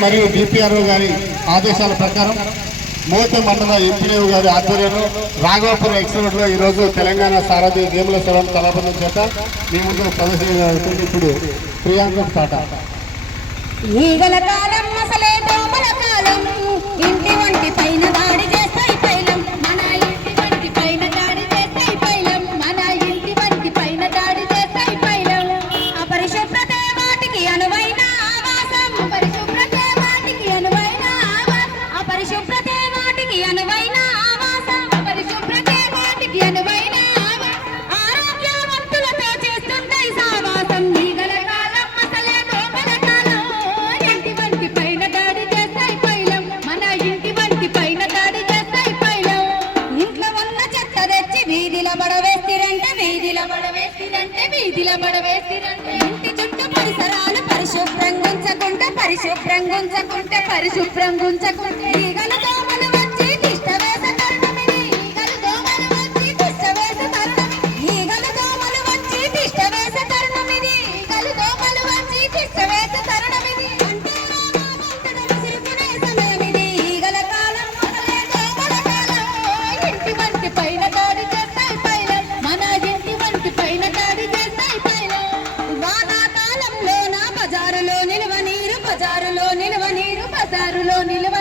మరియు డిపిఆర్ఓ గారి ఆదేశాల ప్రకారం మోత మండల ఎంపీఓ గారి ఆధ్వర్యంలో రాఘవాపురం ఎక్స్ రోడ్లో ఈరోజు తెలంగాణ సారథి గేముల సభను తలపడం చేత మీ ముందు ప్రదర్శించబడుతుంది. ఇప్పుడు ప్రియాంక పాట. ఈగల కాలం మసలే దోమల కాలం ఇంటి వంటి పైన దాడి చేస్తాయి పైలం మన ఇంటి వంటి పైన దాడి చేస్తాయి పైలం మన ఇంటి వంటి పైన దాడి చేస్తాయి పైలం అపరిశుభ్రతే వాటికి అనువైన ఆవాసం అపరిశుభ్రతే వాటికి అనువైన ఆవాసం అపరిశుభ్రతే వాటికి అనువైన ఆవాసం అపరిశుభ్రతే వాటికి అనువైన ఆరోగ్యవంతులతో చేస్తుంటాయి సావాసం. ఈగల కాలం మసలే దోమల కాలం ఇంటి వంటి పైన దాడి చేస్తాయి పైలం మన ఇంటి వంటి పైన దాడి చేస్తాయి పైలం ఇంట్లో ఉన్న చెత్త తెచ్చి వీధిలో పడవేస్తిరంటే వీధిలో పడవేస్తిరంటే వీధిలో పడవేస్తిరంటే ఇంటి చుట్టూ పరిసరాలు పరిశుభ్రంగా ఉంచకుంటే పరిశుభ్రంగా ఉంచకుంటే ఈగల దోమలు వచ్చి తిష్ట వేసే తరుణమిది ఈగల దోమలు వచ్చి తిష్ట వేసే తరుణమిది ఈగల దోమలు వచ్చి తిష్ట వేసే తరుణమిది ఈగల దోమలు వచ్చి తిష్ట వేసే తరుణమిది అంటూ రామవంతుడు విసిరుకునే సమయమిది. ఈగల కాలం మొదలే దోమల కాలం ఇంటి వంటి పైన దాడి చేస్తాయి పైలం మన ఇంటి వంటి పైన దాడి చేస్తాయి పైలం వానాకాలంలోన బజారులో నిల్వ నీరు బజారులో నిల్వ నీరు బజారులో నిల్వ